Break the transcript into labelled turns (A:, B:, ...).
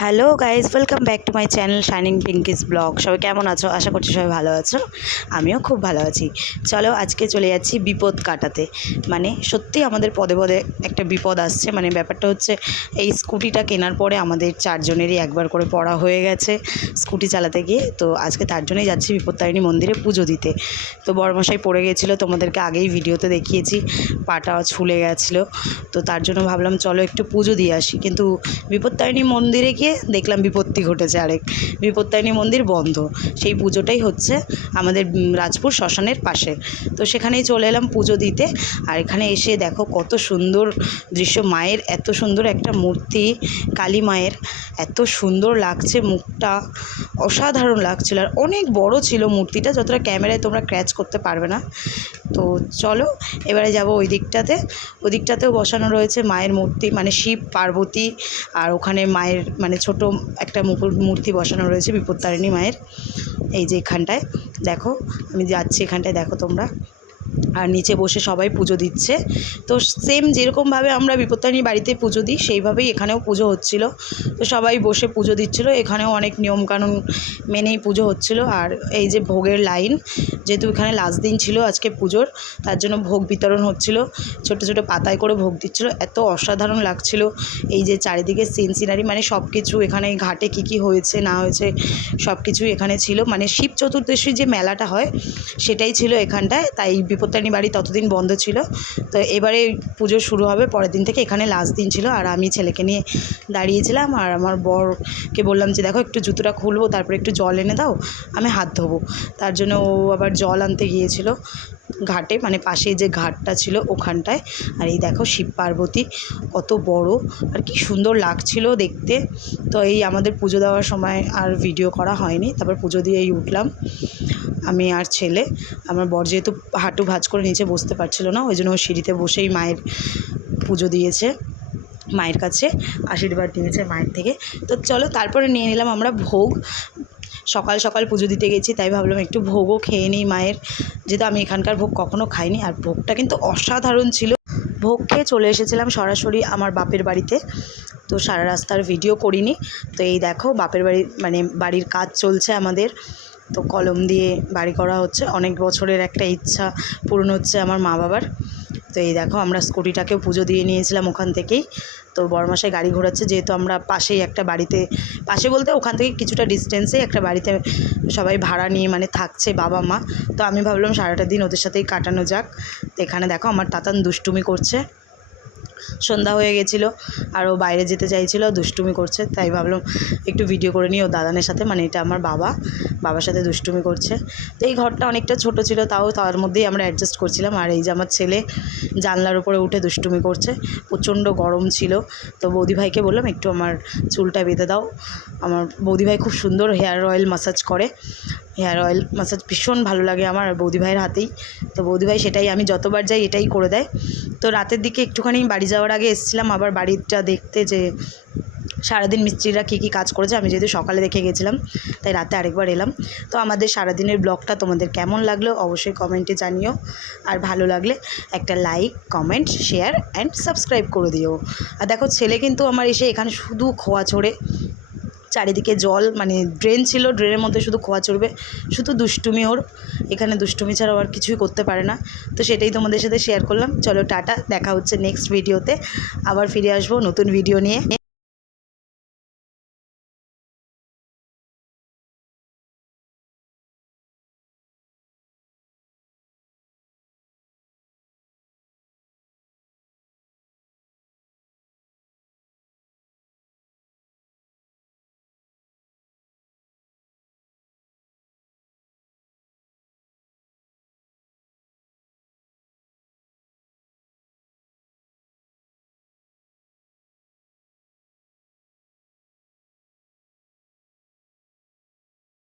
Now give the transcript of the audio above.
A: Hello guys welcome back to my channel shining Pinky's blog সবাই কেমন আছো? আশা করছি সবাই ভালো আছো। আমিও খুব ভালো আছি। চলো, আজকে চলে যাচ্ছি বিপদ কাটাতে। মানে সত্যি আমাদের পদে পদে একটা বিপদ আসছে। মানে ব্যাপারটা হচ্ছে, এই স্কুটিটা কেনার পরে আমাদের চারজনেরই একবার করে পড়া হয়ে গেছে স্কুটি চালাতে গিয়ে। তো, আজকে তার জন্যই যাচ্ছি বিপত্তারিণী মন্দিরে পুজো দিতে। তো বড়মশাই পড়ে গেছিল। তোমাদেরকে আগেই ভিডিওতে দেখিয়েছি। পাটা ছুলে গেছিল। তো, তার জন্য ভাবলাম, চলো একটু পুজো দিয়ে আসি। কিন্তু, বিপত্তারিণী মন্দিরে গিয়ে দেখলাম বিপত্তি ঘটেছে আরেক। বিপত্তারিণী মন্দির বন্ধ। সেই পুজোটাই হচ্ছে আমাদের রাজপুর শ্মশানের পাশে। তো সেখানেই চলে এলাম পুজো দিতে। আর এখানে এসে দেখো কত সুন্দর দৃশ্য। মায়ের এত সুন্দর একটা মূর্তি, কালী মায়ের। এত সুন্দর লাগছে মুখটা। অসাধারণ লাগছিল। আর অনেক বড় ছিল মূর্তিটা, যতটা ক্যামেরায় তোমরা ক্র্যাচ করতে পারবে না। তো চলো, এবারে যাব ওই দিকটাতে। ওই দিকটাতেও বসানো রয়েছে মায়ের মূর্তি মানে শিব, পার্বতী। আর ওখানে মায়ের মানে ছোট একটা মুকুর- মূর্তি বসানো রয়েছে বিপত্তারিণী মায়ের, এই যে এখানটায়। দেখো, আমি যাচ্ছি এখানটায়, দেখো তোমরা। আর নিচে বসে সবাই পুজো দিচ্ছে। তো সেম যেরকমভাবে আমরা বিপত্তারিণী বাড়িতে পুজো দিই, সেইভাবেই এখানেও পুজো হচ্ছিল। তো সবাই বসে পুজো দিচ্ছিল, এখানেও অনেক নিয়মকানুন মেনেই পুজো হচ্ছিল। আর এই যে ভোগের লাইন, যেহেতু এখানে লাস্ট দিন ছিল আজকে পুজোর, তার জন্য ভোগ বিতরণ হচ্ছিল। ছোট ছোট পাতায় করে ভোগ দিচ্ছিল। এত অসাধারণ লাগছিল এই যে চারিদিকে সিন সিনারি মানে সব কিছু এখানে, ঘাটে কী কী হয়েছে, না হয়েছে সব কিছুই এখানে ছিল। মানে শিব চতুর্দশীর যে মেলাটা হয়, সেটাই ছিল এখানটায়। তাই বিপত্তারিণী বাড়ি ততদিন বন্ধ ছিল। তো এবারে পুজো শুরু হবে, পরের দিন থেকে এখানে লাস্ট দিন ছিল। আর আমি ছেলেকে নিয়ে দাঁড়িয়েছিলাম আর আমার বরকে বললাম যে, দেখো, একটু জুতোটা খুলবো, তারপরে একটু জল এনে দাও, আমি হাত ধোবো। তার জন্য ও আবার জল আনতে গিয়েছিল। ঘাটে মানে পাশেই যে ঘাটটা ছিল ওখানটায়। আর এই দেখো শিব পার্বতী, কত বড়। আর কি সুন্দর লাগছিল দেখতে। তো এই আমাদের পুজো দেওয়ার সময় আর ভিডিও করা হয়নি। তারপর পুজো দিয়েই উঠলাম। আমি আর ছেলে, আমার বর যেহেতু হাঁটু ভাঁজ করে নিচে বসতে পারছিল না, ওই জন্য ও সিঁড়িতে বসেই মায়ের পুজো দিয়েছে, মায়ের কাছে আশীর্বাদ নিয়েছে মায়ের থেকে। তো চলো, তারপরে নিয়ে নিলাম আমরা ভোগ। সকাল সকাল পুজো দিতে গেছি, তাই ভাবলাম একটু ভোগও খেয়ে নিই মায়ের। যেহেতু আমি এখানকার ভোগ কখনো খাইনি, আর ভোগটা কিন্তু অসাধারণ ছিল। ভোগ খেয়ে চলে এসেছিলাম সরাসরি আমার বাপের বাড়িতে। তো সারা রাস্তার ভিডিও করিনি। তো এই দেখো, বাপের বাড়ি মানে বাড়ির কাজ চলছে আমাদের। তো কলম দিয়ে বাড়ি করা হচ্ছে। অনেক বছরের একটা ইচ্ছা পূরণ হচ্ছে আমার মা বাবার তো এই দেখো আমরা স্কুটিটাকেও পুজো দিয়ে নিয়েছিলাম ওখান থেকেই। তো বড়মাসায় গাড়ি ঘোরাচ্ছে, যেহেতু আমরা পাশেই একটা বাড়িতে, পাশে বলতে ওখান থেকে কিছুটা ডিস্টেন্সে একটা বাড়িতে সবাই ভাড়া নিয়ে মানে থাকছে বাবা মা। তো আমি ভাবলাম সারাটা দিন ওদের সাথেই কাটানো যাক। তো এখানে দেখো আমার তাতান দুষ্টুমি করছে। সন্ধ্যা হয়ে গেছিল আর ও বাইরে যেতে চাইছিল, দুষ্টুমি করছে, তাই ভাবলাম একটু ভিডিও করে নিই, ও দাদানের সাথে মানে এটা আমার বাবা, বাবার সাথে দুষ্টুমি করছে। তো এই ঘরটা অনেকটা ছোট ছিল, তাও তার মধ্যেই আমরা অ্যাডজাস্ট করছিলাম, আর এই যে আমার ছেলে জানলার উপরে উঠে দুষ্টুমি করছে, প্রচণ্ড গরম ছিল। তো বৌদিভাইকে বললাম, একটু আমার চুলটা বেঁধে দাও। আমার বৌদিভাই খুব সুন্দর হেয়ার অয়েল মাসাজ করে হেয়ার অয়েল মাসাজ ভীষণ ভালো লাগে আমার আর বৌদিভাইয়ের হাতেই। তো বৌদিভাই সেটাই, আমি যতবার যাই এটাই করে দেয়। তো রাতের দিকে একটুখানি বাড়ি যাওয়ার আগে এসেছিলাম আবার বাড়িটা দেখতে যে সারাদিন মিস্ত্রিরা কী কী কাজ করেছে, আমি যেহেতু সকালে দেখে গেছিলাম, তাই রাতে আরেকবার এলাম। তো আমাদের সারাদিনের ব্লগটা তোমাদের কেমন লাগল অবশ্যই কমেন্টে জানিও। আর ভালো লাগলে একটা like, comment, share and subscribe করে দিও। আর দেখো ছেলে কিন্তু আমার এসে এখানে শুধু খোয়া ছড়ে চারিদিকে জল মানে ড্রেন ছিল ড্রেনের মধ্যে শুধু খোয়া চড়বে শুধু দুষ্টুমি ওর। এখানে দুষ্টুমি ছাড়াও আর কিছুই করতে পারে না। তো সেটাই তোমাদের সাথে শেয়ার করলাম। চলো টাটা, দেখা হচ্ছে নেক্সট ভিডিওতে আবার ফিরে আসব নতুন ভিডিও নিয়ে।